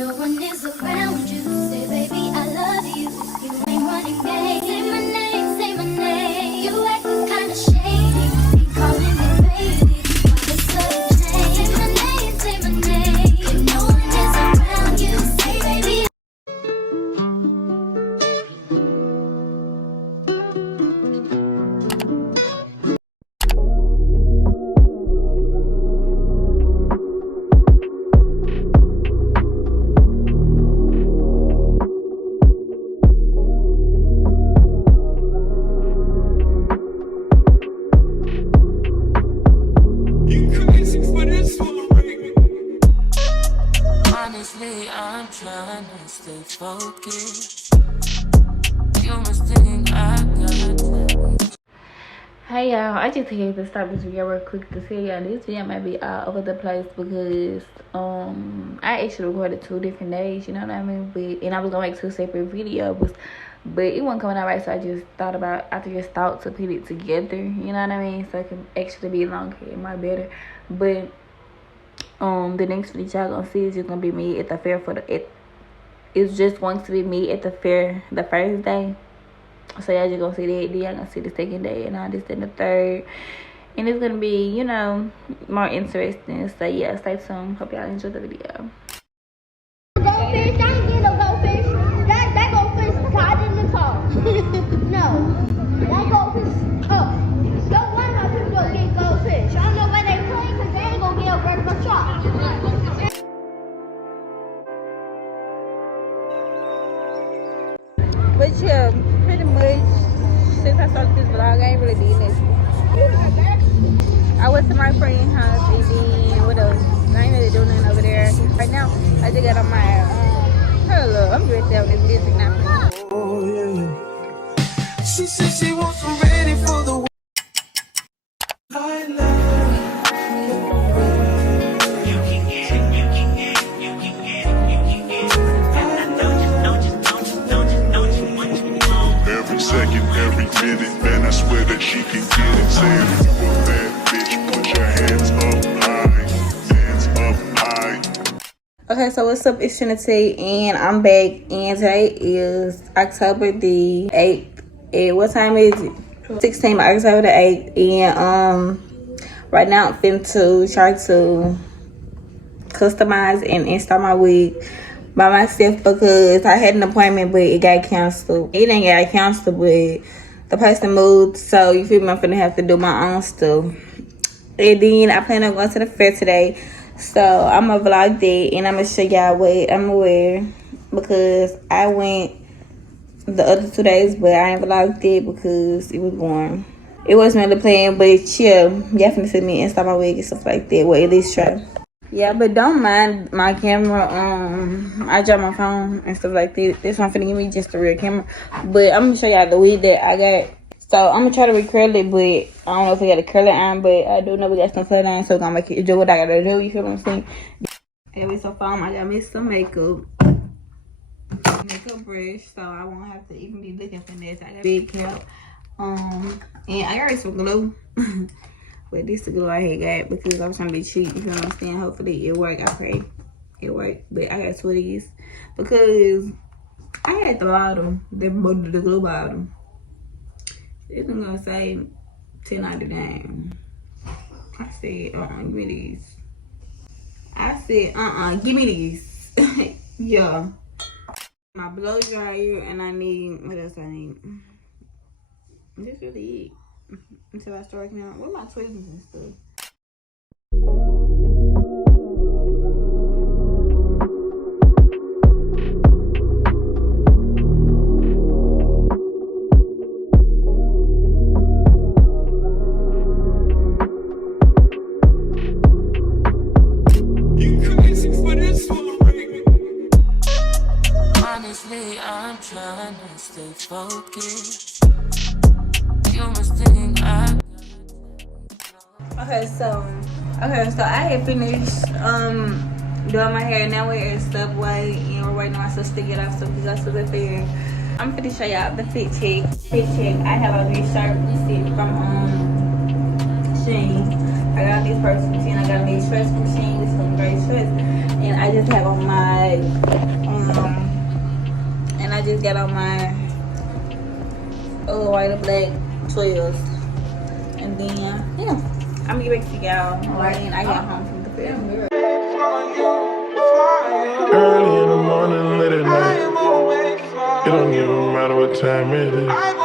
no one is around you. Say, baby, I love you. You ain't running game. Say my name, say my name. You acting kinda shady. Ain't calling me baby. Why the sudden change? Say my name, say my name. No one is around you. Say, baby. Honestly, I'm trying to stay focused. You must think I got. Hey y'all, I just had to stop this video real quick to tell y'all this video might be all over the place because I actually recorded 2 different days, you know what I mean? And I was gonna make 2 separate videos, but it wasn't coming out right, so I just thought to put it together, you know what I mean? So it can actually be longer and more better. But the next video y'all gonna see is just gonna be me at the fair it's just going to be me at the fair the first day. So y'all just gonna see that, then y'all gonna see the second day and all this and the third. And it's gonna be, you know, more interesting. So yeah, stay tuned. Hope y'all enjoy the video. Goldfish, I ain't get no goldfish. That goldfish tied in the car. No. That goldfish, don't one of my people don't get goldfish. I don't know where they play because they ain't gonna get over to my shop. But yeah, pretty much since I started this vlog, I ain't really did nothing. I went to my friend's house and then what else? I ain't really doing nothing over there. Right now, I just got on my hello. I'm just down this music now. Oh yeah. She said she wasn't ready for the I love. Second, every minute, man, I swear that she can get it. Saying you a bad bitch, put your hands up high. Okay, so what's up? It's Trinity, and I'm back. And today is October the 8th. And what time is it? 16th, October the 8th. And right now I'm finna to try to customize and install my wig by myself because I had an appointment but it got canceled. It ain't got canceled, but the person moved, so you feel me, I'm finna have to do my own stuff. And then I plan on going to the fair today, so I'm gonna vlog that and I'm gonna show y'all what I'm gonna wear because I went the other 2 days but I ain't vlogged it because it was boring. It wasn't really playing, but yeah, y'all finna see me install my wig and stuff like that. Well, at least try. Yeah, but don't mind my camera. I dropped my phone and stuff like that. This one finna give me just a real camera. But I'm gonna show y'all the wig that I got. So I'm gonna try to recurl it, but I don't know if we got a curling iron, but I do know we got some curling iron, so we're gonna make it do what I gotta do. You feel what I'm saying? Every so far, I got me some makeup brush, so I won't have to even be looking for this. I got big cap. And I got some glue. But this is the glue I had got because I was trying to be cheap. You feel what I'm saying? Hopefully it worked. I pray it worked. But I got 2 of these because I had the bottom, the glue bottom. It's gonna say $10.99. I said, give me these. I said, give me these. Yeah. My blow dryer, and I need, what else I need? This really it. Until I start working out. What my tweezers and stuff? Honestly, I'm trying to stay focused. You must think I. Okay, so I had finished doing my hair. Now we're at Subway and we're waiting on my sister to get off so we go to the fair. I'm finna show y'all the fit check. I have a new shirt receipt from Shein. I got these purses from Shein. I got these shirts from Shein with some great shirts. And I just have on my and I just got on my white and black 12s. And then yeah, I'm gonna get back to y'all when I got home from the film. Early in the morning, late at night. It don't even matter what time it is.